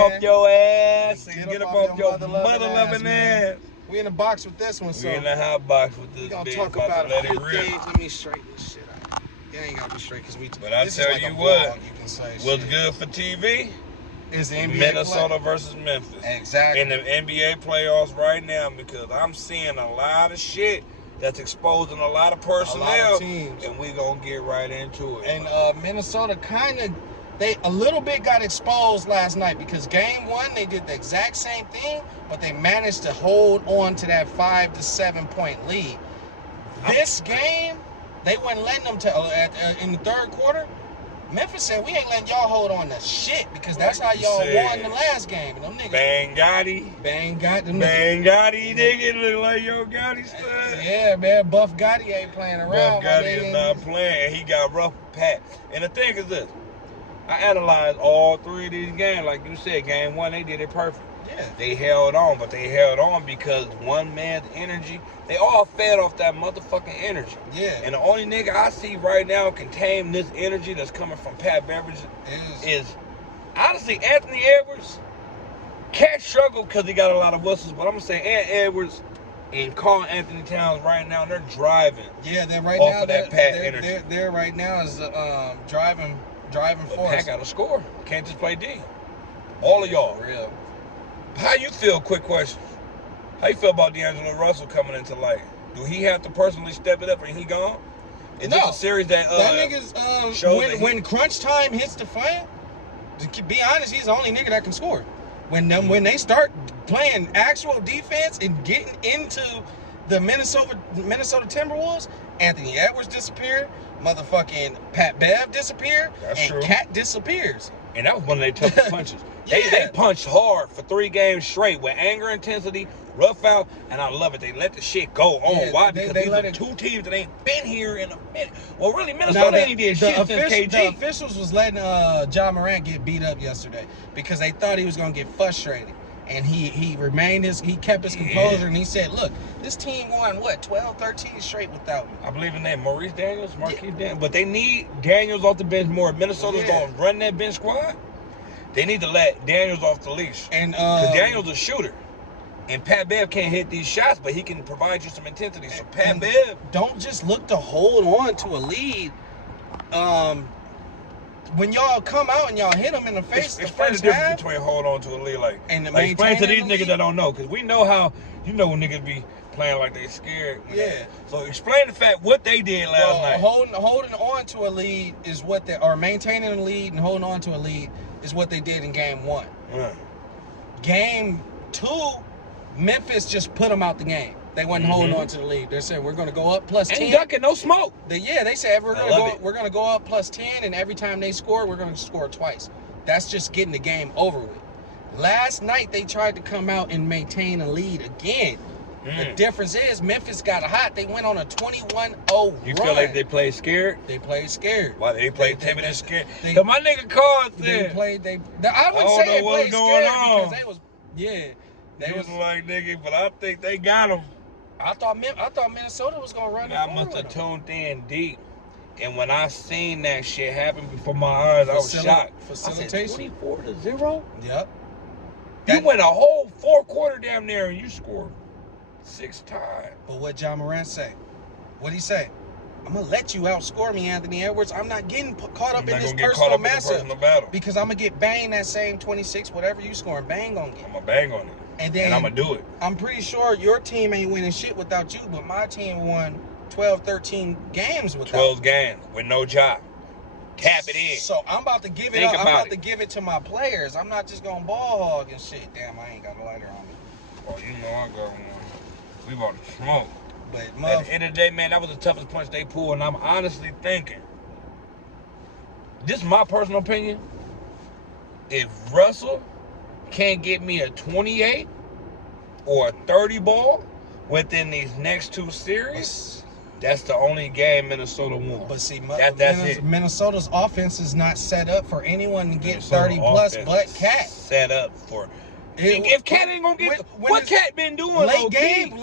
off your ass and Get get up up off off your your mother-loving mother-loving man. ass. We in the box with this one, so We in the hot box with this we gonna bitch. talk about a few things. Let me straighten this shit out. It ain't gotta be straight because we. But I this tell is like you a what, vlog, you can say what's shit. good for TV? Is the NBA Minnesota play. versus Memphis. Exactly. In the NBA playoffs right now, because I'm seeing a lot of shit that's exposing a lot of personnel. A lot of teams. And we gonna get right into it. And Minnesota kind of, they a little bit got exposed last night because game one they did the exact same thing, but they managed to hold on to that 5 to 7 point lead. This game, they weren't letting them to in the third quarter. Memphis said, we ain't letting y'all hold on to shit because that's how y'all won the last game. And them niggas. Bang Gotti, nigga, look like your Gotti style. Yeah, man, Buff Gotti ain't playing around. Buff Gotti is not playing. He got rough pat. And the thing is this. I analyzed all three of these games. Like you said, game one, they did it perfect. Yeah. They held on, but they held on because one man's energy, they all fed off that motherfucking energy. Yeah. And the only nigga I see right now can tame this energy that's coming from Pat Beverage is honestly Anthony Edwards. Cat struggled because he got a lot of whistles, but I'm going to say Ant Edwards and Carl Anthony Towns right now, they're driving. Yeah, they're right off now. Of that Pat energy. They're right now is driving but force. Pat got to score. Can't just play D. All of y'all. For real. How you feel? Quick question. How you feel about D'Angelo Russell coming into light? Do he have to personally step it up and he gone? Is this a series that nigga's when crunch time hits the fan, to be honest, he's the only nigga that can score. When they start playing actual defense and getting into the Minnesota Timberwolves, Anthony Edwards disappeared, motherfucking Pat Bev disappeared, and Cat disappears. And that was one of their toughest punches. They punched hard for 3 games straight with anger intensity, rough out, and I love it. They let the shit go on. Yeah, why? Because these are two teams that ain't been here in a minute. Well, really, Minnesota ain't did shit since KG. The officials was letting Ja Morant get beat up yesterday because they thought he was going to get frustrated. And he kept his composure, and he said, look, this team won, 12, 13 straight without me. I believe in that. Marquise Daniels. But they need Daniels off the bench more. If Minnesota's going to run that bench squad, they need to let Daniels off the leash. And because Daniels a shooter. And Pat Bev can't hit these shots, but he can provide you some intensity. So Pat Bev, don't just look to hold on to a lead. When y'all come out and y'all hit them in the face, explain the difference between hold on to a lead explain to these niggas that don't know, because we know how when niggas be playing like they scared. Yeah. So explain the fact what they did last night. Holding on to a lead is what maintaining a lead and holding on to a lead is what they did in game one. Yeah. Game two, Memphis just put them out the game. They wasn't holding on to the lead. They said we're going to go up plus 10. And ducking, no smoke. They said we're going to go up plus 10, and every time they score, we're going to score twice. That's just getting the game over with. Last night they tried to come out and maintain a lead again. The difference is Memphis got hot. They went on a 21-0 run. You feel like they played scared? They played scared. Why they played timid and scared? Because my nigga Carl said. I wouldn't say they played scared because they was. They was like, nigga, but I think they got them. I thought Minnesota was gonna run it. I must have tuned in deep, and when I seen that shit happen before my eyes, I was shocked. Facilitation. 24-0. Yep. You went a whole 4 quarter damn near, and you scored 6 times. But what Ja Morant say? What'd he say? I'm gonna let you outscore me, Anthony Edwards. I'm not getting caught up in this personal battle because I'm gonna get banged that same 26, whatever you scoring, bang on it. I'm gonna bang on it. And I'm going to do it. I'm pretty sure your team ain't winning shit without you, but my team won 12, 13 games without 12 games with no job. Tap it in. So I'm about to give it up. I'm about to give it to my players. I'm not just going to ball hog and shit. Damn, I ain't got a lighter on me. Oh, you know I got one. We about to smoke. But at the end of the day, man, that was the toughest punch they pulled, and I'm honestly thinking, this is my personal opinion, if Russell can't get me a 28 or a 30 ball within these next 2 series, that's the only game Minnesota won. But see, that's it. Minnesota's offense is not set up for anyone to get 30 plus but Cat. Set up for... If Cat ain't gonna get... What Cat been doing? Late game.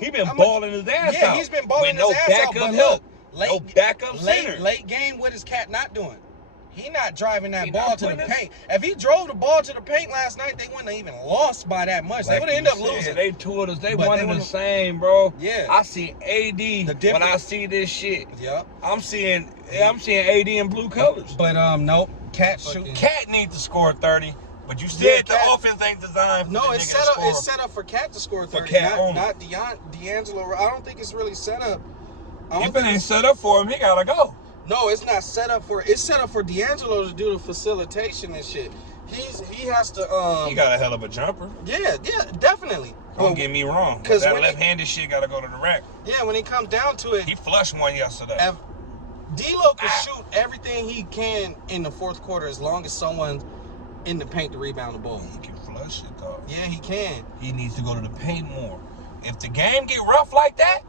He been balling his ass out. Yeah, he's been balling his ass out. But look, no backup center. Late game, what is Cat not doing? He not driving that He ball not to the putting his- paint. If he drove the ball to the paint last night, they wouldn't have even lost by that much. They would have ended up losing. They two of us. They But one they and the would've- same, bro. Yeah. I see AD when I see this shit. Yep. I'm seeing AD in blue colors. But nope. Cat shoot. Cat needs to score 30. But you Yeah, said the Cat- offense ain't designed for No, the it's nigga set to up. score. It's set up for Cat to score 30. Cat only. not D'Angelo. I don't think it's really set up. If it ain't set up for him, he gotta go. No, it's not set up for. It's set up for D'Angelo to do the facilitation and shit. He has to. He got a hell of a jumper. Yeah, definitely. Don't get me wrong. 'cause That when left-handed shit gotta go to the rack. Yeah, when it comes down to it, He flushed one yesterday. if D'Lo can shoot everything he can in the fourth quarter as long as someone's in the paint to rebound the ball. He can flush it though. Yeah, he can. He needs to go to the paint more. If the game get rough like that,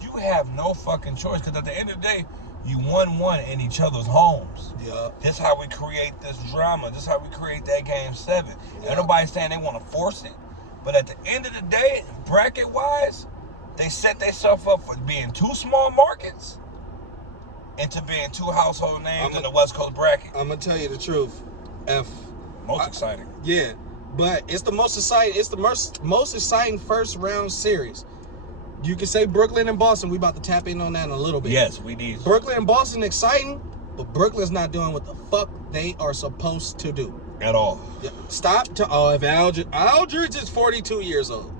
you have no fucking choice. Because at the end of the day, you 1-1 in each other's homes. Yeah. This how we create this drama. This how we create that game 7. Yeah. Ain't nobody saying they want to force it. But at the end of the day, bracket-wise, they set themselves up for being 2 small markets into being 2 household names in the West Coast bracket. I'm gonna tell you the truth. Most exciting. Yeah, but it's the most exciting. It's the most exciting first round series. You can say Brooklyn and Boston. We about to tap in on that in a little bit. Yes, we need. Brooklyn and Boston exciting, but Brooklyn's not doing what the fuck they are supposed to do. At all. Yeah. Stop. If Aldridge is 42 years old.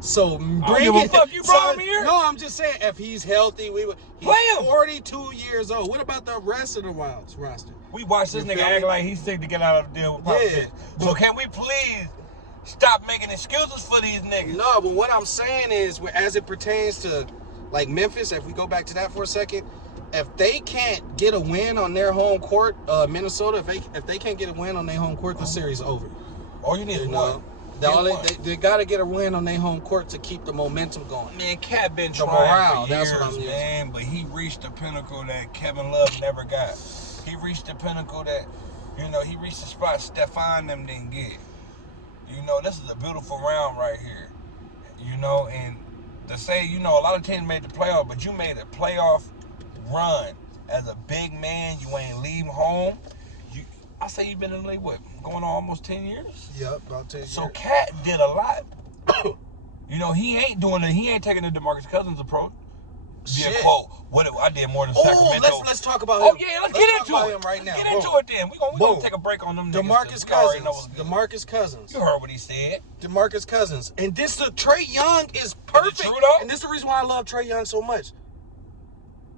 So bring give a it. fuck, you brought him here? No, I'm just saying if he's healthy, he's Play him. 42 years old. What about the rest of the Wilds roster? We watched this You nigga feel act me? like he's sick to get out of the deal with politics. Yeah. So can we please stop making excuses for these niggas? No, but what I'm saying is, as it pertains to like Memphis, if we go back to that for a second, if they can't get a win on their home court, Minnesota, if they can't get a win on their home court, the series is over. All you need is one. They got to get a win on their home court to keep the momentum going. Man, Cat been The trying morale, for that's years, what I'm using. man, but he reached the pinnacle that Kevin Love never got. He reached the pinnacle that, he reached the spot Stephon them didn't get. This is a beautiful round right here. And to say, a lot of teams made the playoff, but you made a playoff run as a big man. You ain't leave home. I say you've been in the league, going on almost 10 years? Yep, about 10 years. So Cat did a lot. He ain't doing it. He ain't taking the DeMarcus Cousins approach. Be a quote. I did more than Sacramento. Let's talk about him. Oh yeah, let's get into it. Him right now. Let's get into it then. We're gonna take a break on them niggas. DeMarcus We already know Cousins. what's good. DeMarcus Cousins. You heard what he said. DeMarcus Cousins. And this Trae Young is perfect. true though? And this is the reason why I love Trae Young so much.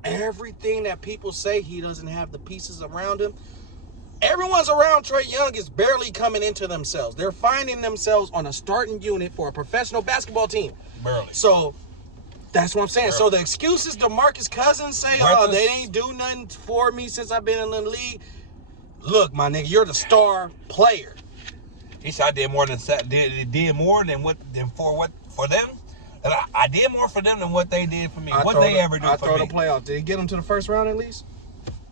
Everything that people say he doesn't have the pieces around him. Everyone's around Trae Young is barely coming into themselves. They're finding themselves on a starting unit for a professional basketball team. Barely. So that's what I'm saying. So the excuses DeMarcus Cousins say, they ain't do nothing for me since I've been in the league. Look, my nigga, you're the star player. He said I did more than for them. And I did more for them than what they did for me. What they ever do for me? I throw the playoff. Did he get them to the first round at least?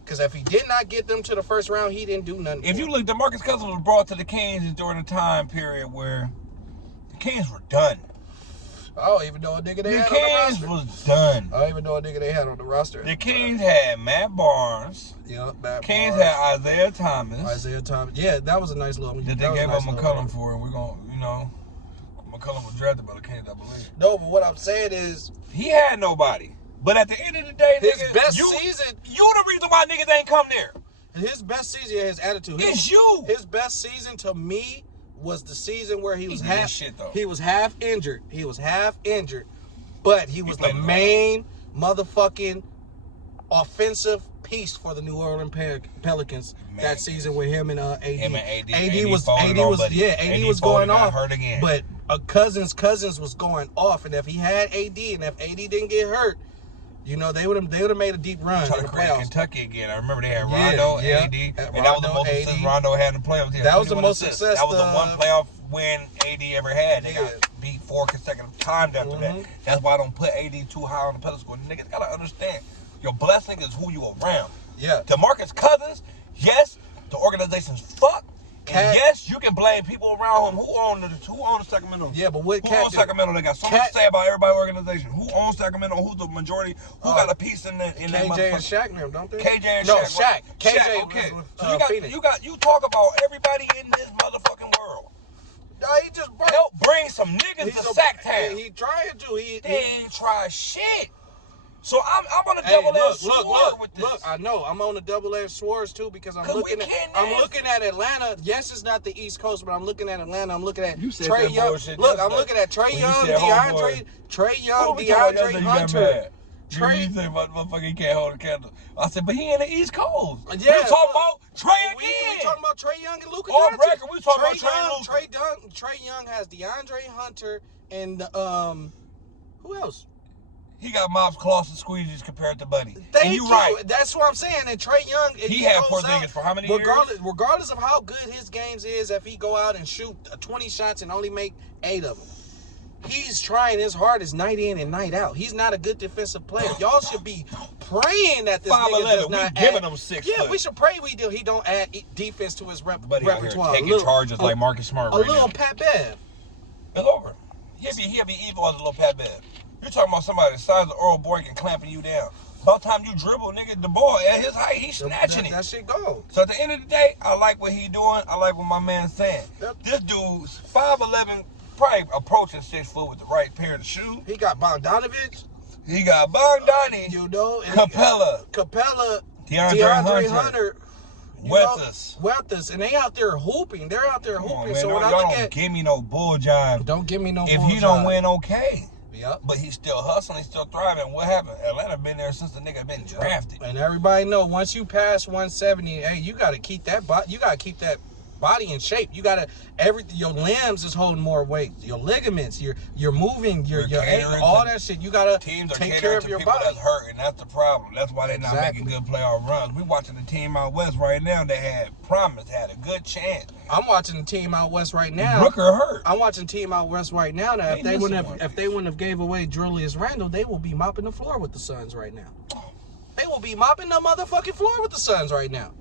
Because if he did not get them to the first round, he didn't do nothing. If you look, DeMarcus Cousins was brought to the Kings during a time period where the Kings were done. I don't even know a nigga they had The on the Kings roster. was done. I don't even know a nigga they had on the roster. The Kings had Matt Barnes. Yep, Kings had Isaiah Thomas. Yeah, that was a nice little. That they gave up McCollum for, and we're going to, McCollum was drafted by the Kings, I believe. No, but what I'm saying is, he had nobody. But at the end of the day, his nigga, best season. You the reason why niggas ain't come there. His best season, his attitude. It's you. His best season to me was the season where he was half injured. He was half injured, but he was the main motherfucking offensive piece for the New Orleans Pelicans that season with him and AD. Him and AD. AD was going off. Hurt again. But Cousins was going off, and if he had AD and if AD didn't get hurt, they would have made a deep run. Trying in to the create playoffs. Kentucky again. I remember they had Rondo, AD, and that was the most success Rondo had in the playoffs. That was the most success. That was the one playoff win AD ever had. They got Yeah. beat 4 consecutive times after that. That's why I don't put AD too high on the pedestal. Niggas gotta understand, your blessing is who you around. Yeah. DeMarcus Cousins, yes, the organization's fucked. And yes, you can blame people around him. Who owned the Sacramento? Yeah, but what Who owns Sacramento? They got so much to say about everybody's organization. Who owns Sacramento? Who's the majority? Who got a piece in that? KJ and Shaq now, don't they? KJ and no, Shaq. Shaq. KJ Shaq, okay. was with, So you talk about everybody in this motherfucking world. No, he just help bring some niggas to Sacktown. He tried to. They ain't try shit. So I'm on a double-edged sword with this. Look, I know. I'm on a double-edged sword too because I'm looking at Atlanta. Yes, it's not the East Coast, but I'm looking at Atlanta. I'm looking at Trae Young. Look, I'm looking at Trae Young, DeAndre Hunter. Trey, you say motherfucker, he can't hold a candle. I said, but he in the East Coast. Yeah, we talking about Trae again. We talking about Trae Young and Luka On Doncic. record, we talking about Trae Young has DeAndre Hunter and who else? He got mops, claws, and squeegees compared to Buddy. Thank you. Right. That's what I'm saying. And Trae Young, he had Porzingis for how many years? Regardless of how good his games is, if he go out and shoot 20 shots and only make 8 of them, he's trying his hardest night in and night out. He's not a good defensive player. Y'all should be praying that this nigga does not giving him 6 foot. We should pray he don't add defense to his repertoire. Taking charges like Marcus Smart right now. A little Pat Bev. It's over. He'll be evil as a little Pat Bev. You're talking about somebody the size of Earl Boykin clamping you down. By the time you dribble, nigga, the ball at his height, he's snatching it. That shit go. So at the end of the day, I like what he doing. I like what my man's saying. This dude's 5'11", probably approaching 6 foot with the right pair of shoes. He got Bogdanovich. He got Bogdani. Capella. DeAndre Hunter. Weathers, and they out there hooping. They're out there hooping. Man, so when I look at, give me no bull jive. Don't give me no. If he don't win, okay. Yep. But he's still hustling, he's still thriving. What happened? Atlanta been there since the nigga been drafted. And everybody know once you pass 170, hey, you gotta keep that body in shape. You gotta your limbs is holding more weight. Your ligaments, you're moving, your ankle, all that shit. You gotta take care of your body. That's hurt, and that's the problem. That's why they're not making good playoff runs. We watching the team out west right now that had a good chance. I'm watching the team out west right now. Rooker hurt. I'm watching team out west right now. That if they wouldn't have gave away Julius Randle, they will be mopping the floor with the Suns right now. They will be mopping the motherfucking floor with the Suns right now.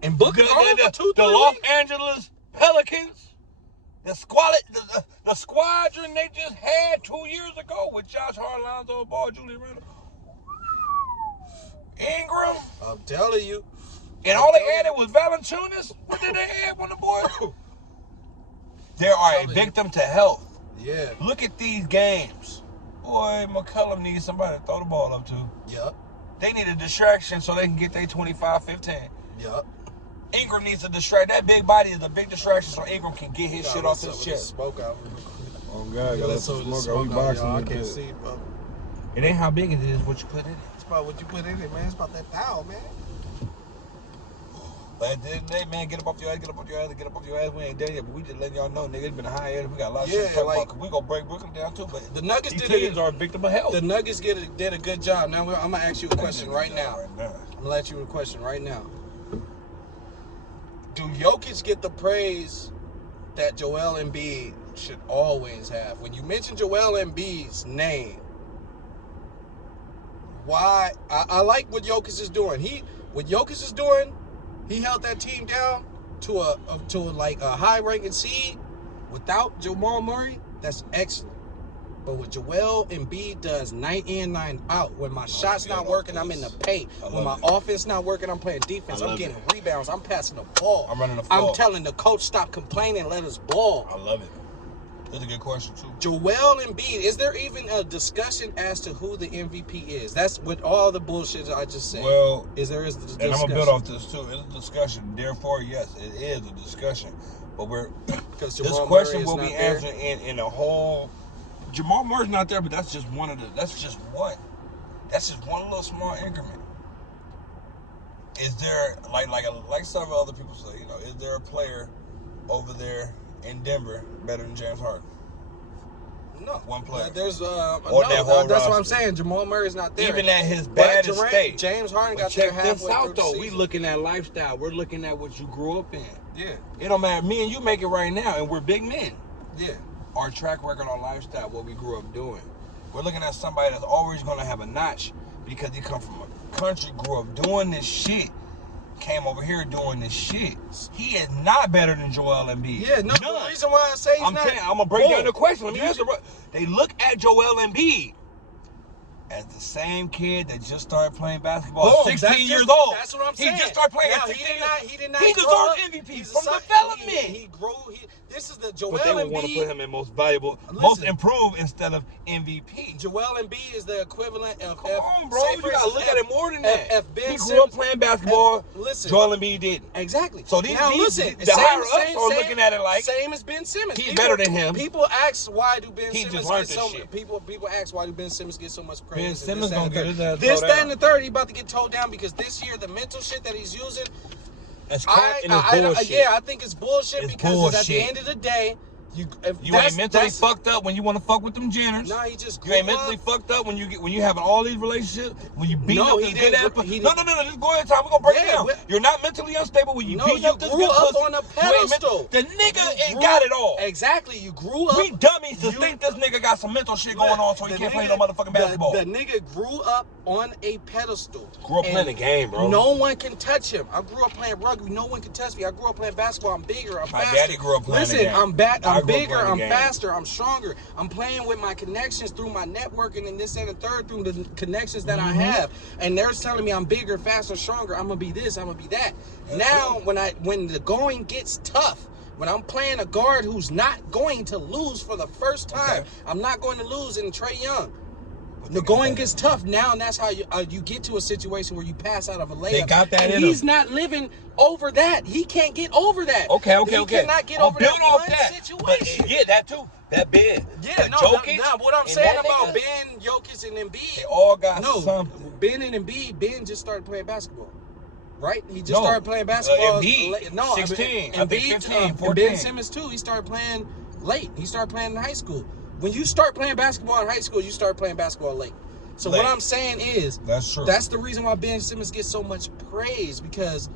And Booker the Los Angeles Pelicans, the squadron they just had 2 years ago with Josh Hart, Lonzo Ball, Julius Randle, Ingram. I'm telling you. And all they added was Valanciunas. What did they add on the board? They are a victim to health. Yeah. Look at these games. Boy, McCollum needs somebody to throw the ball up to. Yep. They need a distraction so they can get their 25-15. Yep. Ingram needs to distract. That big body is a big distraction so Ingram can get his shit off his chest. Smoke out. Oh, God. Let's smoke out. We boxing. I can't see it, bro. It ain't how big it is, what you put in it. It's about what you put in it, man. It's about that thou, man. But at the end of the day, man, get up off your ass. We ain't there yet, but we just letting y'all know, nigga, it's been a high end. We got a lot of shit to talk about. We gonna break Brooklyn down too, but the Nuggets are a victim of health. The Nuggets did a good job. Now I'm gonna ask you a question right now. I'm gonna ask you a question right now. Do Jokic get the praise that Joel Embiid should always have? When you mention Joel Embiid's name, why? I like what Jokic is doing. He held that team down to a high-ranking seed without Jamal Murray. That's excellent. But what Joel Embiid does night in, night out, when my shot's not working, I'm in the paint. When my offense not working, I'm playing defense. I'm getting rebounds. I'm passing the ball. I'm running the floor. I'm telling the coach, stop complaining, let us ball. I love it. That's a good question, too. Joel Embiid, is there even a discussion as to who the MVP is? That's with all the bullshit I just said. Well, is a discussion? And I'm going to build off this, too. It's a discussion. Therefore, yes, it is a discussion. But this question will be answered in a whole... Jamal Murray's not there, but that's just one. That's just one little small increment. Is there, like several other people say, is there a player over there in Denver better than James Harden? No. One player. That's what I'm saying. Jamal Murray's not there. Even at his baddest state. James Harden got there halfway through the season. We looking at lifestyle. We're looking at what you grew up in. Yeah. It don't matter. Me and you make it right now, and we're big men. Yeah. Our track record on lifestyle, what we grew up doing. We're looking at somebody that's always going to have a notch because he come from a country, grew up doing this shit. came over here doing this shit. He is not better than Joel Embiid. Yeah, no. The reason why I say he's not. I'm gonna break down the question. Let me answer. They look at Joel Embiid as the same kid that just started playing basketball at 16 years old. That's what I'm saying. He just started playing at 16 years old. He deserves MVP from development. He grew. This is the Joel Embiid. But they would want to put him in most valuable, most improved instead of MVP. Joel Embiid is the equivalent of. Come on, bro. You gotta look at it more than that. He grew Simmons, up playing basketball. Joel Embiid didn't. Exactly. So the higher ups are looking at it like same as Ben Simmons. He's better than him. People ask why do Ben Simmons just learned get so this shit. People ask why do Ben Simmons get so much credit. Ben Simmons gonna get his ass this, that, and the third. He about to get told down because this year the mental shit that he's using. That's crap and it's bullshit. Yeah, I think it's bullshit because bullshit. At the end of the day. You ain't mentally fucked up when you want to fuck with them Jenners. No, he just grew You ain't mentally fucked up when you having all these relationships, when you beat up this good ass pussy. No, just go ahead, Tom. We're gonna break it down. You're not mentally unstable when you beat up this good pussy. On a pedestal. The nigga ain't got it all. Exactly, you grew up. We dummies to think this nigga got some mental shit going on so he can't play no motherfucking basketball. The nigga grew up on a pedestal. Grew up playing the game, bro. No one can touch him. I grew up playing rugby. No one can touch me. I grew up playing basketball. I'm bigger. I'm faster. My daddy grew up playing the game. I'm bigger. I'm faster. I'm stronger. I'm playing with my connections through my networking and this and the third through the connections that I have. And they're telling me I'm bigger, faster, stronger. I'm gonna be this. I'm gonna be that. Now, when the going gets tough, when I'm playing a guard who's not going to lose for the first time, I'm not going to lose in Trae Young. The going gets tough now, and that's how you get to a situation where you pass out of a layup. They got that and in he's him. not living over that. He can't get over that. Okay. He cannot get over that one situation. Yeah, that too. That big. Yeah, what I'm saying about Ben, Jokic, and Embiid. They all got something. Ben and Embiid, Ben just started playing basketball. Right? He just started playing basketball. Embiid, 16, I think 15, 14. And Ben Simmons too, he started playing late. He started playing in high school. When you start playing basketball in high school, you start playing basketball late. So what I'm saying is, that's true. That's the reason why Ben Simmons gets so much praise, because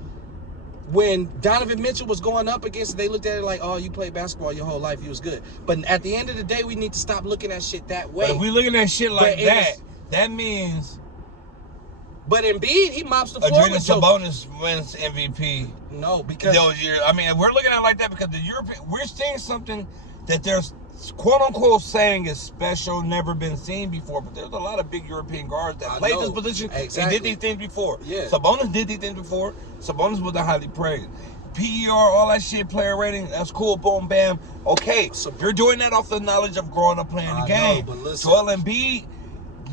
when Donovan Mitchell was going up against it, they looked at it like, oh, you played basketball your whole life, you was good. But at the end of the day, we need to stop looking at shit that way. But if we looking at shit like that means. But Embiid, he mops the floor with Sabonis wins MVP. No, because those years. I mean, we're looking at it like that because we're seeing something that there's quote unquote saying is special, never been seen before. But there's a lot of big European guards that played this position. They did these things before. Yeah. Sabonis did these things before. Sabonis was highly praised. PER, all that shit, player rating, that's cool, boom, bam. Okay, so you're doing that off the knowledge of growing up playing the game. But listen, Joel Embiid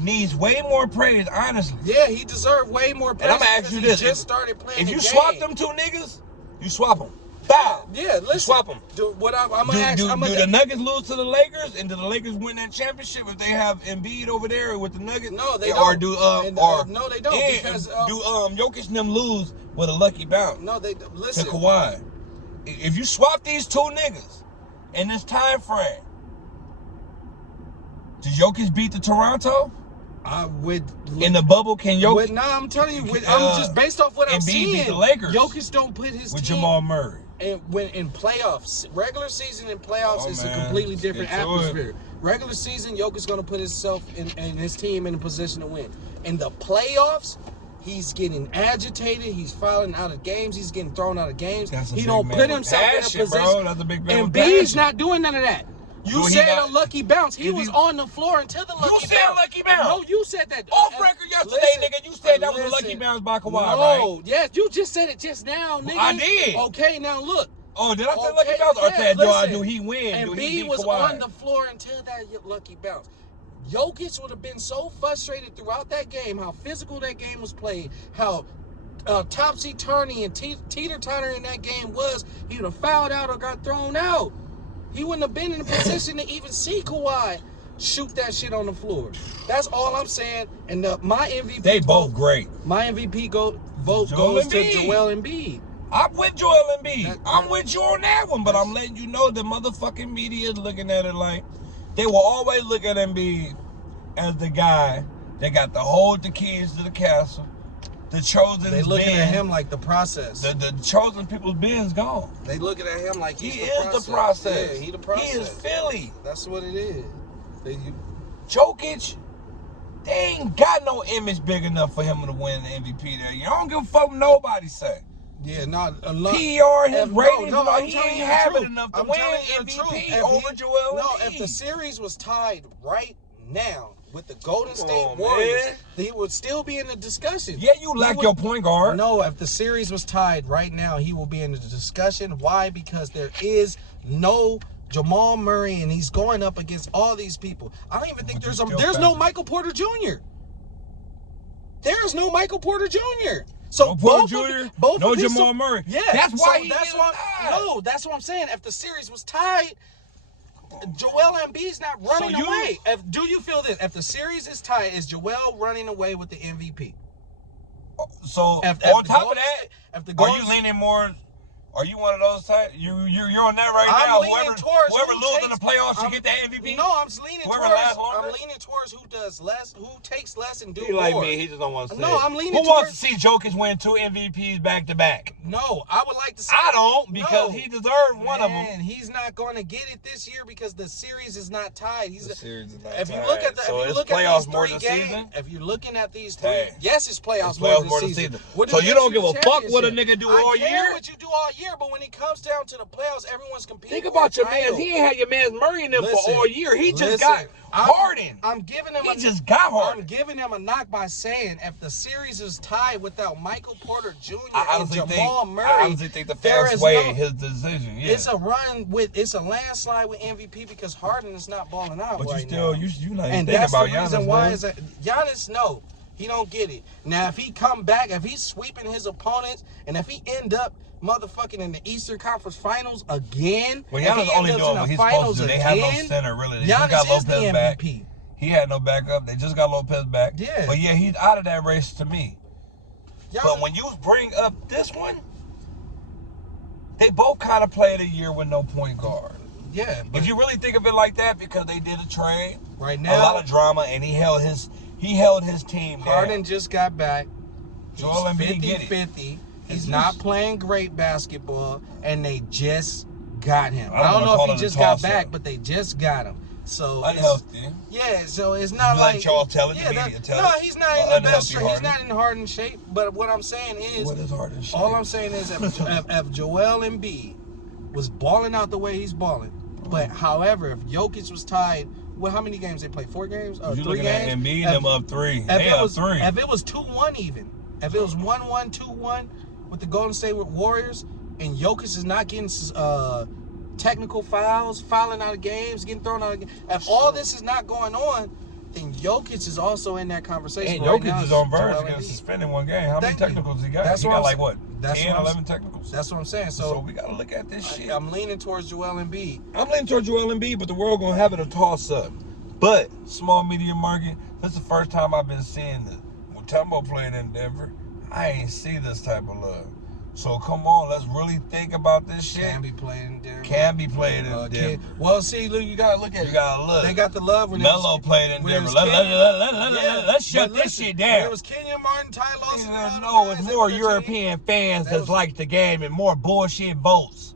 needs way more praise, honestly. Yeah, he deserves way more praise. And I'm gonna ask you this: just started playing if you swap them two niggas, you swap them. Bow. Yeah, listen. You swap them. Do the Nuggets lose to the Lakers, and do the Lakers win that championship if they have Embiid over there with the Nuggets? No, they don't. No, they don't. Because do Jokic and them lose with a lucky bounce? No, they listen. To Kawhi. If you swap these two niggas in this time frame, did Jokic beat the Toronto? In the bubble, can Jokic? No, I'm telling you, I'm just based off what I'm seeing. Beat the Lakers. Jokic don't put his with team Jamal Murray. And when in playoffs, regular season and playoffs is a completely different atmosphere. Regular season, Jokic's gonna put himself and his team in a position to win. In the playoffs, he's getting agitated. He's falling out of games. He's getting thrown out of games. He don't put himself in a position. Bro. That's a big man and Embiid's not doing none of that. You said a lucky bounce. He was on the floor until the lucky bounce. You said lucky bounce. No, you said that. Off record yesterday, nigga. You said that was a lucky bounce by Kawhi, right? No, yes, you just said it just now, nigga. I did. Okay, now look. Oh, did I say lucky bounce? Or do he win? And B was on the floor until that lucky bounce. Jokic would have been so frustrated throughout that game, how physical that game was played, how topsy-turvy and teeter-totter in that game was. He would have fouled out or got thrown out. He wouldn't have been in a position to even see Kawhi shoot that shit on the floor. That's all I'm saying. And my MVP they both great. My MVP vote goes to Joel Embiid. I'm with Joel Embiid. I'm with you on that one, but I'm letting you know the motherfucking media is looking at it like they will always look at Embiid as the guy that got to hold the keys to the castle. The chosen. They looking at him like the process. The chosen people's Ben's gone. They looking at him like he is the process. Yeah, he the process. He is Philly. That's what it is. Jokic, they ain't got no image big enough for him to win the MVP there. You don't give a fuck what nobody say. Yeah, not a lot. PER, his ratings, no, he ain't having enough to win MVP over Joel Embiid. No, if the series was tied right now with the Golden State Warriors, he would still be in the discussion. Yeah, you lack your point guard. No, if the series was tied right now, he will be in the discussion. Why? Because there is no Jamal Murray, and he's going up against all these people. I don't even think there's no Michael Porter Jr. There is no Michael Porter Jr. So no Porter Jr., no Jamal Murray. Yeah, that's why that's what I'm saying. If the series was tied, Joel Embiid's not running away. Do you feel this? If the series is tied, is Joel running away with the MVP? So on top of that, are you leaning more? Are you one of those types? You're on that right now. Whoever loses in the playoffs should get that MVP. No, I'm leaning towards who does less, who takes less and do more. Like me, he just don't want to say. No, I'm leaning. Who wants to see Jokic win 2 MVPs back to back? No, I would like to see. I don't, because he deserves one of them. And he's not going to get it this year because the series is not tied. The series is not if tied. you look at the, so if you look playoffs at more these than 3 games, season? if you're looking at these 3, yes, it's playoffs more than season. So you don't give a fuck what a nigga do all year? I care what you do all year, but when it comes down to the playoffs, everyone's competing. Think about your man. He ain't had your man's Murray in them for all year. He just got Harden. I'm giving him. He just got Harden. I'm giving him a knock by saying if the series is tied without Michael Porter Jr. and Jamal Murray, I honestly think the fans sway his decision. Yeah. It's a landslide with MVP because Harden is not balling out. But right you still, now. you not and even that's thinking the about reason Giannis. Why is that Giannis? No, he don't get it. Now if he come back, if he's sweeping his opponents, and if he end up motherfucking in the Eastern Conference Finals again. Well, Giannis only doing what he's supposed to do. They have no center, really. They just got Lopez back. He had no backup. They just got Lopez back. Yeah. But yeah, he's out of that race to me. But when you bring up this one, they both kind of played a year with no point guard. Yeah. If you really think of it like that, because they did a trade, right now, a lot of drama, and he held his team down. Harden just got back. Joel Embiid get it. 50-50. He's not playing great basketball, and they just got him. I don't know if he just got back, but they just got him. So unhealthy. So it's not like y'all telling the media. No, he's not in the best shape. He's not in Harden shape. But what I'm saying is, what is Harden shape? All I'm saying is, if Joel Embiid was balling out the way he's balling, but however, if Jokic was tied, well, how many games they play? 4 games? 3 games? Looking at Embiid, them up 3. They up 3. If it was 2-1 even, if it was 1-1, 2-1 with the Golden State Warriors, and Jokic is not getting technical fouls, fouling out of games, getting thrown out of games. If all this is not going on, then Jokic is also in that conversation. And Jokic is on verge against suspending 1 game. How many technicals he got? He got like what? 10, 11 technicals? That's what I'm saying. So we got to look at this shit. I'm leaning towards Joel Embiid. I'm leaning towards Joel Embiid, but the world going to have it a toss-up. But small media market, this is the first time I've been seeing this. When Tumbo playing in Denver, I ain't see this type of love. So come on, let's really think about this shit. Can be played in Denver. Can be played in Denver. Well, see, look, you gotta look at it. You gotta look. They got the love when Melo played in Denver. Let's shut this shit down. It was Kenyon Martin, Ty Lawson. No, it's more European fans that like the game and more bullshit votes.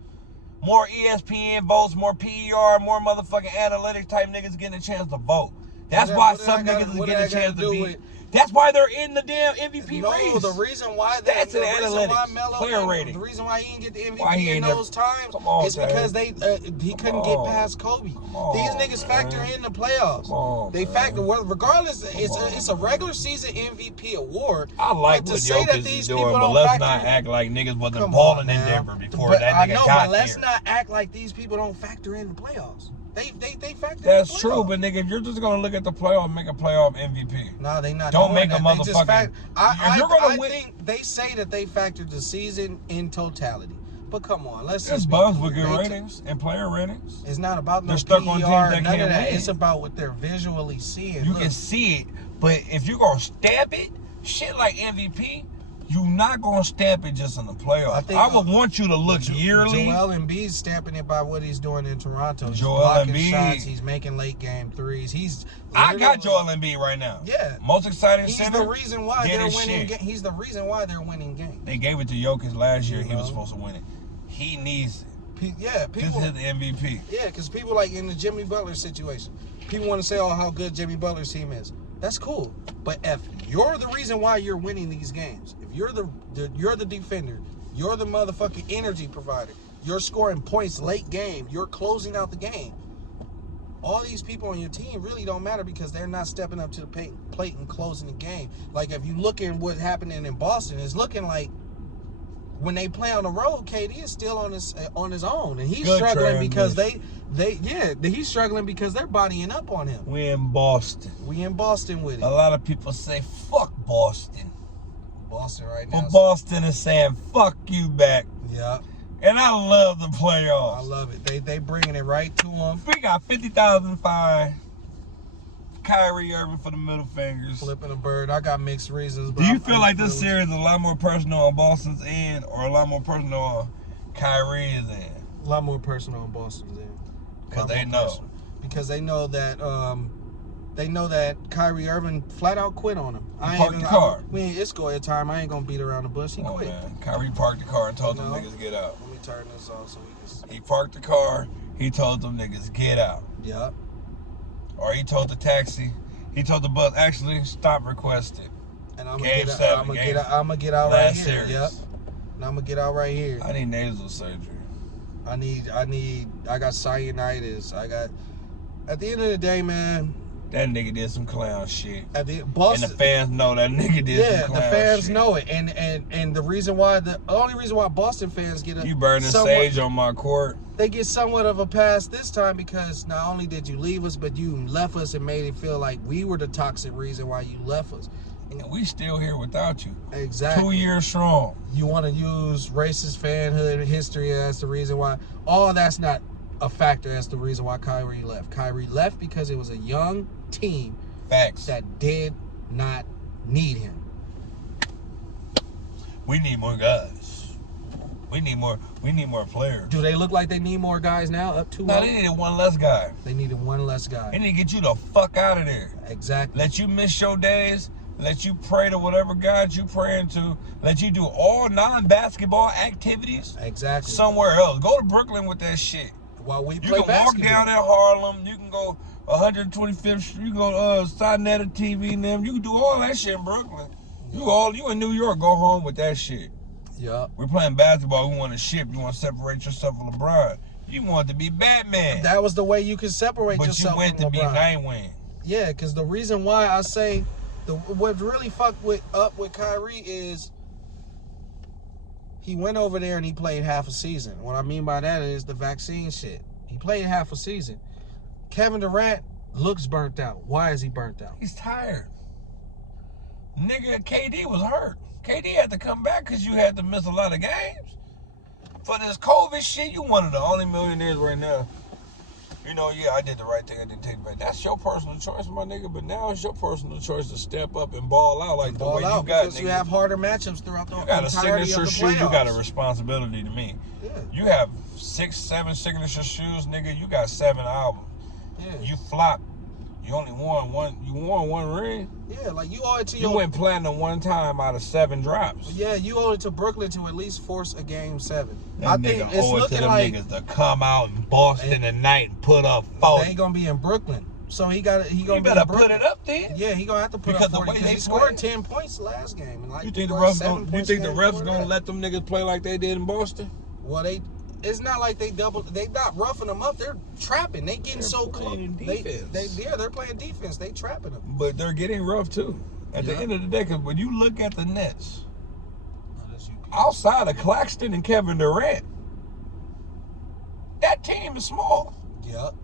More ESPN votes, more PER, more motherfucking analytics type niggas getting a chance to vote. That's why some niggas is getting a chance to beat. That's why they're in the damn MVP race. No, the reason why that's an analytics player rating. The reason why he didn't get the MVP in those times is because he couldn't get past Kobe. These niggas factor in the playoffs. They factor regardless. It's a regular season MVP award. I like what Jokic is doing, but let's not act like niggas wasn't balling in Denver before that nigga got there. But let's not act like these people don't factor in the playoffs. They factor. That's true, but nigga, if you're just gonna look at the playoff, make a playoff MVP. No, they not. Don't make a motherfucking. I think they say that they factored the season in totality. But come on, let's just. It's buzz with good ratings and player ratings. It's not about they're stuck on teams that none of that. win. It's about what they're visually seeing. You can see it, but if you're gonna stamp it, shit like MVP. You're not going to stamp it just in the playoffs. I would want you to look yearly. Joel Embiid's stamping it by what he's doing in Toronto. He's Joel blocking Embiid. shots. He's making late game threes. I got Joel Embiid right now. Yeah. Most exciting he's center. The reason why they're winning. He's the reason why they're winning games. They gave it to Jokic last year. He was supposed to win it. He needs it. Yeah, people. This is the MVP. Yeah, because people like in the Jimmy Butler situation, people want to say, "Oh, how good Jimmy Butler's team is." That's cool, but if you're the reason why you're winning these games, if you're the defender, You're the motherfucking energy provider. You're scoring points late game. You're closing out the game. All these people on your team really don't matter because they're not stepping up to the plate and closing the game. Like, if you look at what's happening in Boston, it's looking like when they play on the road, KD is still on his own, and he's struggling because he's struggling because they're bodying up on him. We in Boston. We in Boston with it. A lot of people say fuck Boston. Boston right now. But Boston is saying fuck you back. Yeah. And I love the playoffs. I love it. They bringing it right to them. We got 50,000 fine. Kyrie Irving for the middle fingers. Flipping a bird. I got mixed reasons. Do you feel like this series is a lot more personal on Boston's end or a lot more personal on Kyrie's end? A lot more personal on Boston's end. Because they know. Personal. Because they know that Kyrie Irving flat out quit on him. Parked the car. It's go time. I ain't gonna beat around the bush. He quit. Man. Kyrie parked the car and told them niggas get out. Let me turn this off so we can. He parked the car. He told them niggas get out. Yeah. Or he told the taxi. He told the bus actually stop requesting. And I'm gonna get out right here. Series. Yep. And I'm gonna get out right here. I need nasal surgery. I got sinusitis. At the end of the day, man. That nigga did some clown shit. Boston, and the fans know that nigga did some clown shit. Yeah, the fans know it. And the only reason why Boston fans get you burning sage on my court. They get somewhat of a pass this time because not only did you leave us, but you left us and made it feel like we were the toxic reason why you left us. And we still here without you. Exactly. 2 years strong. You want to use racist fanhood history as the reason why. All that's not a factor as the reason why Kyrie left. Kyrie left because it was a young team that did not need him. We need more guys. We need more players. Do they look like they need more guys now? Up to No, they needed one less guy. They needed one less guy. They need to get you the fuck out of there. Exactly. Let you miss your days. Let you pray to whatever God you praying to. Let you do all non-basketball activities. Exactly. Somewhere else. Go to Brooklyn with that shit. While we you play can basketball. Walk down in Harlem. You can go 125th Street. You can go Sinetta TV and them. You can do all that shit in Brooklyn. You in New York. Go home with that shit. Yeah. We're playing basketball. We want to ship. You want to separate yourself from LeBron. You want to be Batman. That was the way you could separate yourself from LeBron. But you went to be Nightwing. Yeah, because the reason why I say what really fucked up with Kyrie is he went over there and he played half a season. What I mean by that is the vaccine shit. He played half a season. Kevin Durant looks burnt out. Why is he burnt out? He's tired. Nigga, KD was hurt. KD had to come back because you had to miss a lot of games. For this COVID shit, you one of the only millionaires right now. You know, yeah, I did the right thing. I didn't take it back. That's your personal choice, my nigga. But now it's your personal choice to step up and ball out like the way you got, because nigga. You have harder matchups throughout the entirety of the playoffs. You got a signature shoe. You got a responsibility to me. Yeah. You have 6, 7 signature shoes, nigga. You got 7 albums. Yeah. You flopped. You only won one. You won 1 ring. Yeah, like you owe it to you went platinum 1 time out of 7 drops. Yeah, you owe it to Brooklyn to at least force a game 7. I think it's looking like niggas to come out in Boston tonight and put up 40. They ain't gonna be in Brooklyn, so he gonna better put it up then. Yeah, he gonna have to put up 40 because he scored 10 points last game. And like you think the refs gonna let them niggas play like they did in Boston? Well, it's not like they not roughing them up. They're trapping. They getting so close. They're playing defense. They trapping them. But they're getting rough too. At the end of the day, because when you look at the Nets, outside of Claxton and Kevin Durant, that team is small. Yep.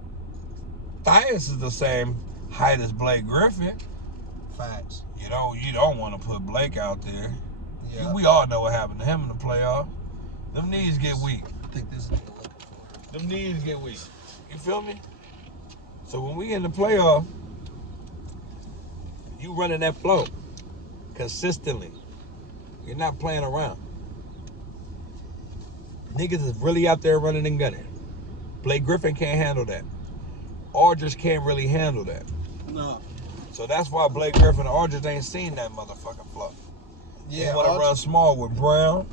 Tyus is the same height as Blake Griffin. Facts. You don't want to put Blake out there. Yeah. We all know what happened to him in the playoffs. Them knees get weak. I think this is what I'm looking for. Them knees get weak. You feel me? So when we in the playoff, you running that flow consistently. You're not playing around. Niggas is really out there running and gunning. Blake Griffin can't handle that. Aldridge can't really handle that. No. So that's why Blake Griffin and Aldridge ain't seen that motherfucking flow. Yeah, they want to run small with Brown,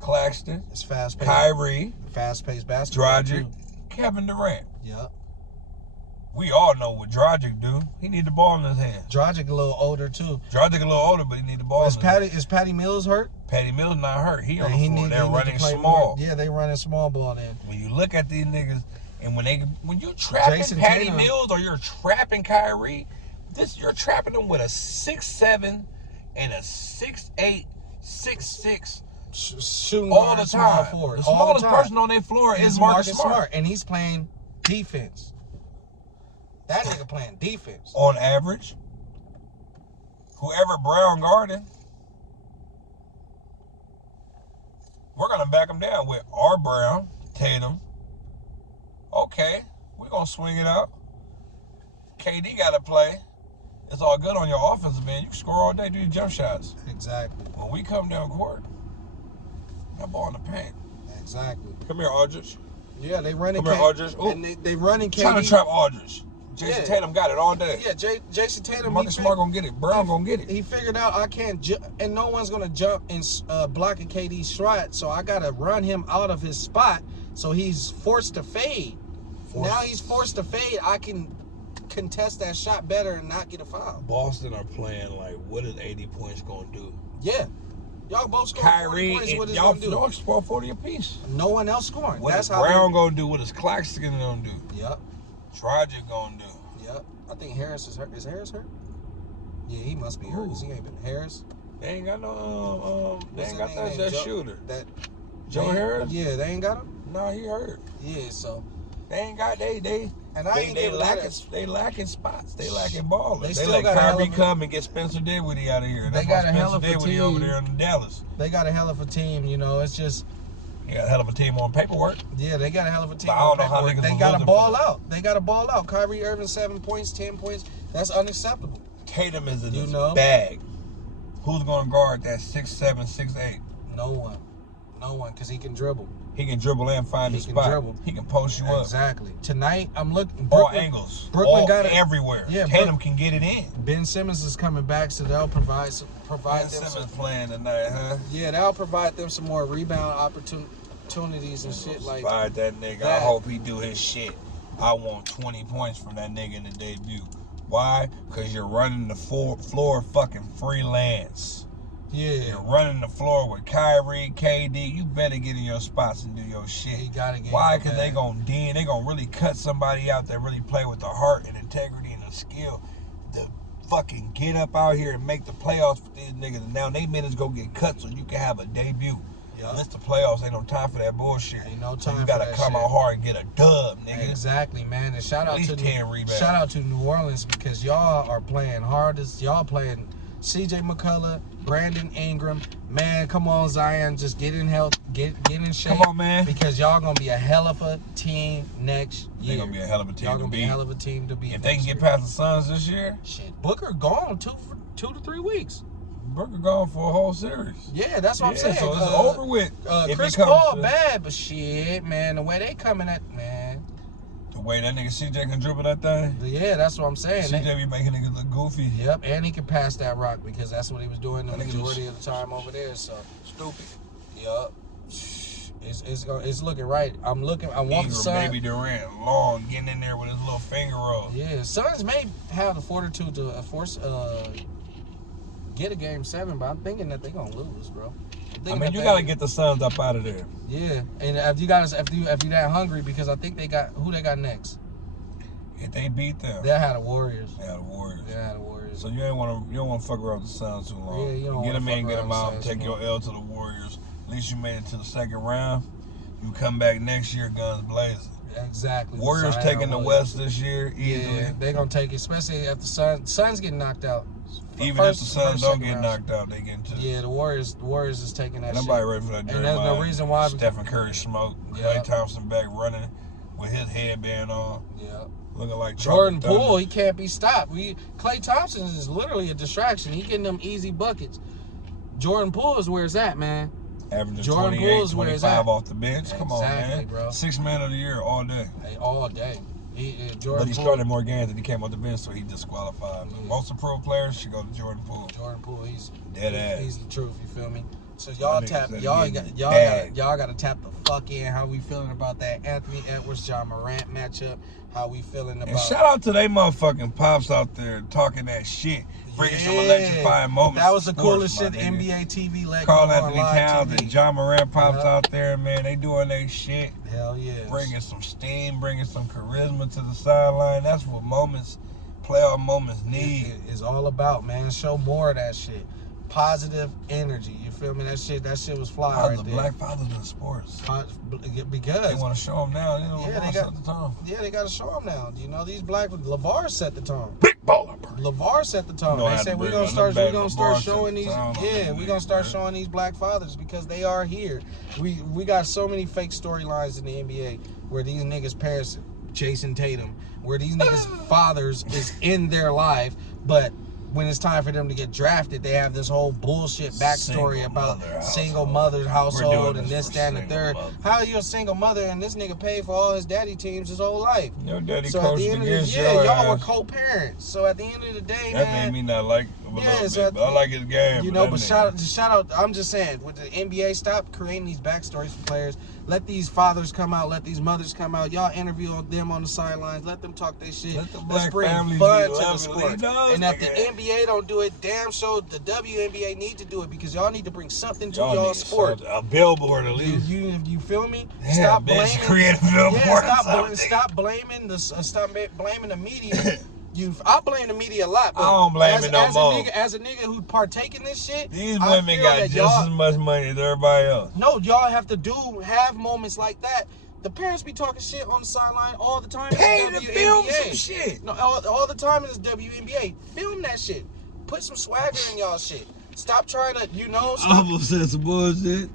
Claxton, it's fast-paced. Kyrie, fast-paced basketball. Dragic, Kevin Durant. Yep. We all know what Dragic do. He need the ball in his hand. Dragic a little older too. Dragic a little older, but he need the ball in his hand. Is Patty Mills hurt? Patty Mills not hurt. He on the floor. They're running small. Yeah, they running small ball then. When you look at these niggas, and when you trapping Patty Mills or you're trapping Kyrie, you're trapping them with a 6'7" and a 6'8", 6'6" shooting all the time. The smallest person on their floor is Marcus Smart, and he's playing defense. That nigga playing defense. On average, whoever Brown guarding, we're gonna back him down with our Brown, Tatum. Okay, we're gonna swing it out. KD gotta play. It's all good on your offensive man. You can score all day, do your jump shots. Exactly. When we come down court, that ball in the paint. Exactly. Come here, Aldridge. Yeah, they running. Come here, Aldridge. And they running KD. Trying to trap Aldridge. Jason Tatum got it all day. Yeah, Jason Tatum. Marcus Smart gonna get it. Brown gonna get it. He figured out I can't and no one's gonna jump and blocking KD's shot, so I gotta run him out of his spot. So he's forced to fade. Now he's forced to fade. I can contest that shot better and not get a foul. Boston are playing like, what is 80 points gonna do? Yeah. Y'all both scored Kyrie 40 points. What is y'all gonna do? Y'all score 40 apiece. No one else scoring. What That's is how Brown gonna do? What is Claxton gonna do? Yep. Dragic gonna do? Yep. I think Harris is hurt. Is Harris hurt? Yeah, he must be hurt. Because he ain't been Harris. They ain't got no they ain't got that shooter. That Joe Harris? Yeah, they ain't got him? No, he hurt. Yeah, so they ain't got they lacking spots. They lacking ballers. They let Kyrie come and get Spencer Dinwiddie out of here. They got a hell of a team over there in Dallas. They got a hell of a team, you know. It's just they got a hell of a team on paperwork. Yeah, they got a hell of a team. But I don't know how niggas they got to ball out. They got to ball out. Kyrie Irving 7 points, 10 points. That's unacceptable. Tatum is in his bag. Who's gonna guard that 6'7", 6'8"? No one, because he can dribble. He can dribble and find his spot. Dribble. He can post you up. Exactly. Tonight, I'm looking. All angles. Brooklyn got it everywhere. Yeah, Tatum can get it in. Ben Simmons is coming back, so they'll provide Ben Simmons playing tonight, huh? Yeah, they'll provide them some more rebound opportunities and shit like that. Provide that nigga. I hope he do his shit. I want 20 points from that nigga in the debut. Why? Because you're running the floor fucking freelance. Yeah. You're running the floor with Kyrie, KD. You better get in your spots and do your shit. He gotta get. Why? Because they gonna really cut somebody out that really play with the heart and integrity and the skill to fucking get up out here and make the playoffs for these niggas. And now they minutes go get cut so you can have a debut. Yep. It's the playoffs. Ain't no time for that bullshit. Ain't no time so you gotta come out hard and get a dub, nigga. Exactly, man. And shout out to 10 rebounds. Shout out to New Orleans because y'all are playing hardest. Y'all playing CJ McCullough, Brandon Ingram. Man, come on, Zion. Just get in health. Get in shape. Come on, man. Because y'all gonna be a hell of a team next year. They gonna be a hell of a team y'all gonna be a hell of a team to beat. If they can get past the Suns this year, shit. Booker gone 2 to 3 weeks. Booker gone for a whole series. Yeah, that's what I'm saying. So it's over with. Chris Paul bad, but shit, man, the way they coming at, man. The way that nigga CJ can dribble that thing. Yeah, that's what I'm saying. CJ be making niggas look goofy. Yep, and he can pass that rock because that's what he was doing the majority of the time over there. So stupid. Yep. It's looking right. I want the Suns. Baby Durant, long getting in there with his little finger roll. Yeah, Suns may have the fortitude to force get a game 7, but I'm thinking that they're gonna lose, bro. I mean, you gotta get the Suns up out of there. Yeah, and if you that hungry, because I think they got next. If they beat them, they'll have the Warriors. So you don't want to fuck around with the Suns too long. Yeah, you don't get them in, get them out, take your L to the Warriors. At least you made it to the second round. You come back next year, guns blazing. Exactly. Warriors taking the West this year easily. Yeah, they're gonna take it, especially if the Suns get knocked out. Even if the Suns don't get knocked out, they get into it. Yeah, the Warriors is taking that Nobody shit. ready for that. And there's no reason why. Stephen Curry smoke. Klay Thompson back running with his headband on. Yeah. Looking like Jordan Poole, he can't be stopped. Klay Thompson is literally a distraction. He getting them easy buckets. Jordan Poole is where it's at, man. Averaging Jordan 28, 25 off the bench. Come on, man. Bro. 6th man of the year all day. All day. But he started more games than he came off the bench, so he disqualified. Yeah. Most of pro players should go to Jordan Poole. Jordan Poole, he's dead ass. He's the truth. You feel me? So y'all tap, y'all gotta tap the fuck in. How we feeling about that Anthony Edwards, John Morant matchup? How we feeling about? And shout out to they motherfucking pops out there talking that shit, bringing some electrifying moments. That was the coolest shit. NBA TV let Carl go Anthony on live Towns TV. and John Morant pops out there, man. They doing their shit. Hell yeah. Bringing some steam, bringing some charisma to the sideline. That's what playoff moments need. It's all about, man. Show more of that shit. Positive energy. You feel me? That shit was fly right the there. black fathers in sports. Because they want to show them now. You know, they set the tone. Yeah, they got to show them now. You know, these black LeVar set the tone. Big baller. LeVar set the tone. They said we're gonna start showing these. Yeah, we're gonna start showing these black fathers because they are here. We got so many fake storylines in the NBA where these niggas' parents Jason Tatum, where these niggas' fathers is in their life, but when it's time for them to get drafted, they have this whole bullshit backstory about single mother household and this, that, and the third. How are you a single mother and this nigga paid for all his daddy teams his whole life? Your daddy so coached at the end of the day, y'all were co-parents. So at the end of the day, that man, made me not like him a little bit, but I like his game. You know, but shout out. I'm just saying, with the NBA, stop creating these backstories for players. Let these fathers come out. Let these mothers come out. Y'all interview them on the sidelines. Let them talk their shit. Let's bring fun to the sport. And if the NBA don't do it, damn sure the WNBA need to do it because y'all need to bring something to y'all sport. A billboard at least. You feel me? Yeah, stop blaming. Create a billboard. Yeah, stop blaming the media. I blame the media a lot. But I don't blame it no more. As a nigga who partake in this shit, these women got just as much money as everybody else. No, y'all have to have moments like that. The parents be talking shit on the sideline all the time. Pay to film some shit. No, all the time in this WNBA. Film that shit. Put some swagger in y'all shit. Stop trying to, I almost said some bullshit.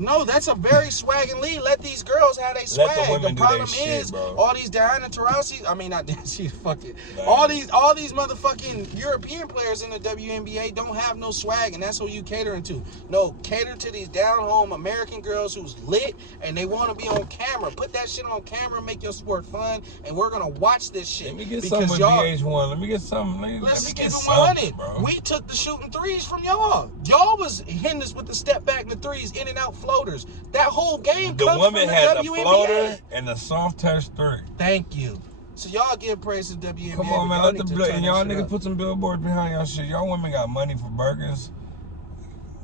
No, that's a very swagging league. Let these girls have their swag. The problem is, all these Diana Taurasi, I mean not she's fucking. All these motherfucking European players in the WNBA don't have no swag, and that's who you catering to. No, cater to these down home American girls who's lit and they want to be on camera. Put that shit on camera, make your sport fun, and we're gonna watch this shit. Let me get some with VH1. Let me get some. Let's just keep it 100. We took the shooting threes from y'all. Y'all was hitting us with the step back and the threes, in and out floaters. That whole game the comes woman from the had WNBA. The floater and the soft touch three. Thank you. So y'all give praise to the WNBA. Come on, man. Y'all niggas put some billboards behind y'all shit. Y'all women got money for Birkins.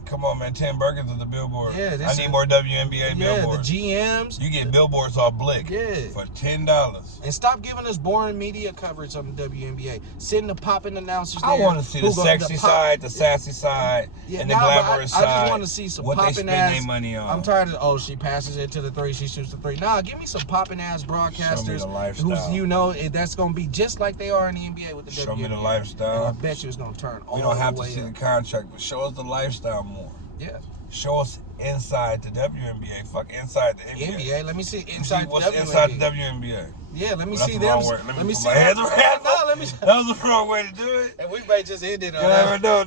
Come on, man. 10 Birkins is the billboard. Yeah, I need more WNBA billboards. The GMs. You get billboards off Blick for $10. And stop giving us boring media coverage on the WNBA. Sitting the popping announcers there. I want to see the sexy side, the sassy side, and the glamorous side. I just want to see some what popping they spend their money on. I'm tired of, she passes it to the three, she shoots the three. Nah, give me some popping ass broadcasters who's, that's going to be just like they are in the NBA with the WNBA. Show me the lifestyle. And I bet you it's going to turn all the way up. We don't have to see the contract, but show us the lifestyle more. Yeah. Show us inside the WNBA. Fuck inside the NBA. Let me see inside what's the WNBA. Inside the WNBA. Yeah, let me see them. Let me see them. That was the wrong way to do it. And we may just end it on that. No.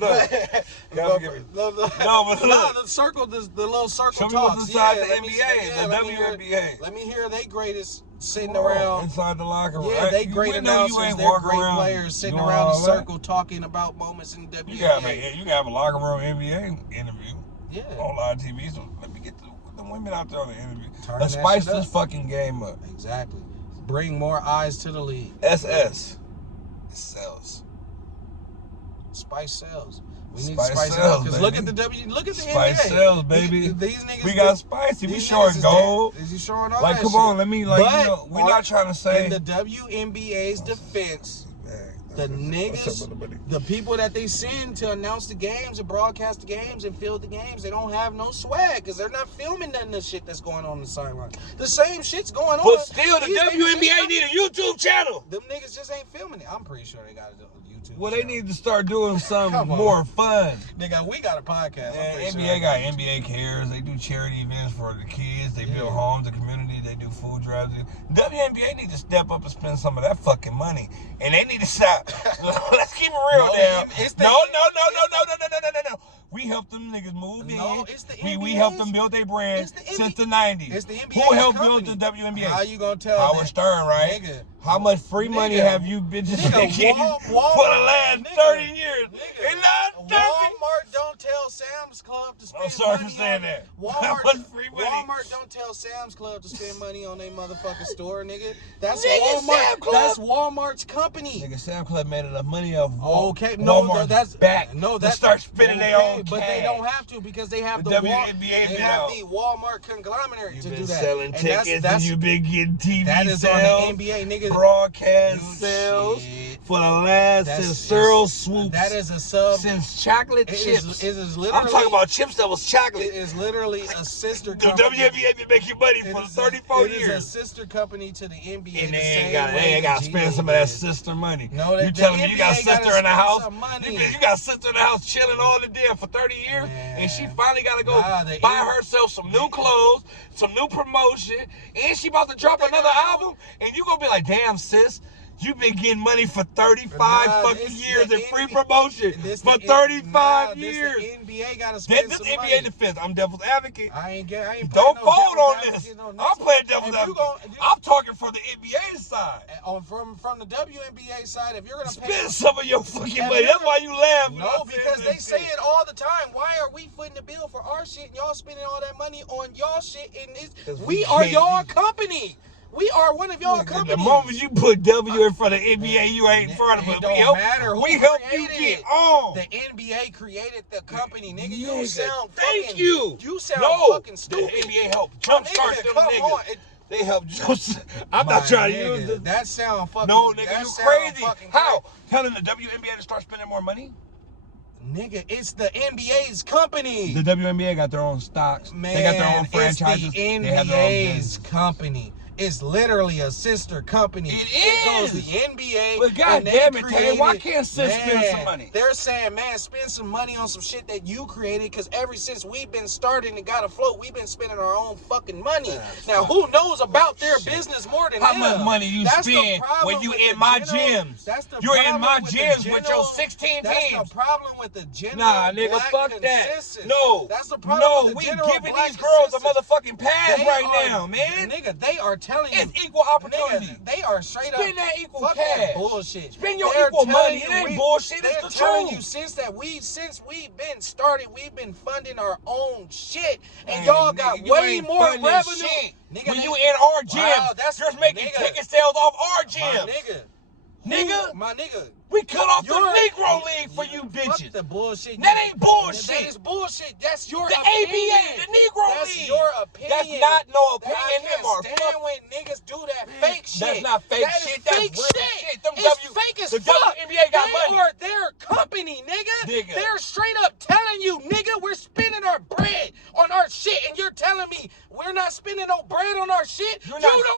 The circle, the little circle show talks. Me what's inside the NBA, the WNBA. Let me hear they greatest sitting around inside the locker room. Yeah, they great announcers, they're great players sitting around the circle talking about moments in the WNBA. You can have a locker room NBA interview. Yeah. On live TV. So let me get the women out there on the interview. Let's spice this fucking game up. Exactly. Bring more eyes to the league. SS. It sells. Spice sells. We need to spice it up because look at the NBA. Spice sells, baby. These niggas. We got spicy. We showing gold. Is he showing all that shit? Come on, let me we're not trying to say. In the WNBA's defense, the niggas, the people that they send to announce the games and broadcast the games and field the games, they don't have no swag because they're not filming none of the shit that's going on the sideline. The same shit's going on. But still, the WNBA need a YouTube channel. Them niggas just ain't filming it. I'm pretty sure they got a YouTube Well, channel. they need to start doing something more fun. Nigga, we got a podcast. Yeah, NBA got NBA Cares. They do charity events for the kids. They build homes, the community. They do food drives. WNBA need to step up and spend some of that fucking money. And they need to stop. Let's keep it real now. No. We helped them niggas move in. It's the we helped them build their brand since the 90s. It's the NBA. Who helped build the WNBA? How you gonna tell Howard Stern, right? Nigga, How much free money Nigga. have you been just making Walmart, for the last nigga. 30 years? Nigga, And not 30. Walmart don't tell Sam's Club to spend I'm sorry money for saying on that. Walmart, How much free money? Walmart don't tell Sam's Club to spend money on their motherfucking store, nigga. That's Nigga, Sam Walmart. Club? That's Walmart's company. Nigga, Sam Club made enough money off Okay, no, Walmart's that's back. no, to that's start spending their own but cash. they don't have to because they have The the WNBA they been have out. the Walmart conglomerate You've to been do that. selling And tickets and you've been getting TV that is sales, on the NBA, nigga. broadcast You sales shit. for the last That's- since Searle Swoops. That is a sub. Since chocolate It chips. is literally. I'm talking about chips that was It chocolate. is literally a sister The company. WNBA been making money It for is 34 it is a years. sister company to the NBA. And the they same ain't way got to the spend GA some of that did. sister money. No, You the telling me you got a NBA gotta sister in the spend house? some money. You got a sister in the house chilling all the damn for 30 years, and she finally got to go buy herself some new clothes, some new promotion, and she about to drop another album, and you gonna be like, damn sis, you been getting money for 35 fucking years in free promotion for 35 years. The NBA gotta spend This some NBA money. defense. I'm devil's advocate. I ain't Don't playing no fold devil's on this. advocate on I'm playing devil's If you advocate. gon- I'm talking from the NBA side. from the WNBA side, if you're gonna pay, Spend some of your fucking Yeah, money. but That's why you laugh. when I no, say because that they say shit. it all the time. Why are we footing the bill for our shit and y'all spending all that money on y'all shit? And 'Cause we we are can't y'all be- company. We are one of y'all The companies. moment you put W in front of NBA, you ain't in front of It it. don't matter who We help you created get it. on. The NBA created the company, nigga. You Nigga, sound thank fucking. you. You sound No, fucking stupid. The NBA helped Nigga, jumpstart them come niggas. on. They helped jumpstart. I'm not trying to use this. That sound fucking. No, nigga, that you sound crazy. fucking How? Telling the WNBA to start spending more money? Nigga, it's the NBA's company. The WNBA got their own stocks. Man, They got their own franchises. It's the They have their own NBA's business. company. It's literally a sister company. It goes is. the NBA. But God and they damn it, Tay, created- why can't sis spend Man, some money? They're saying, man, spend some money on some shit that you created, because ever since we've been starting and got afloat, we've been spending our own fucking money. Now, who knows about their business more than How them? much money you That's the spend problem when you with in the my general- gyms? That's the You're in problem my with the gyms with your general- 16 That's teams. the problem with the general Nah, nigga, black fuck that. consensus. No, That's the problem no, with the we general giving black these girls a consensus. motherfucking pass They right are- now, man. Nigga, they are telling you. It's equal opportunity. Nigga, they are straight up. Spend that equal fuck cash. that bullshit. Spend your They're equal telling money. It you ain't bullshit. It's They're the telling truth. you since we've been started, we've been funding our own shit, and Man, y'all nigga, got you way ain't more funding revenue. shit. Nigga, When they- you in our gyms, Wow, that's- you're making nigga. ticket sales off our My gyms. nigga. Nigga. My nigga. We cut off the You're- Negro League for you Fuck bitches. the bullshit. That ain't bullshit. That is bullshit. That's your The opinion. ABA, the Negro That's League. your opinion. That's not no I opinion. can't Them are stand fuck- when niggas do that fake shit. That's not fake That is shit. That's fake real shit. Them It's fake as the fuck. WNBA got they money. are their company, nigga. Nigga. They're straight up telling you, nigga, we're spending our bread on our shit, and you're telling me we're not spending no bread on our shit? You're You not- don't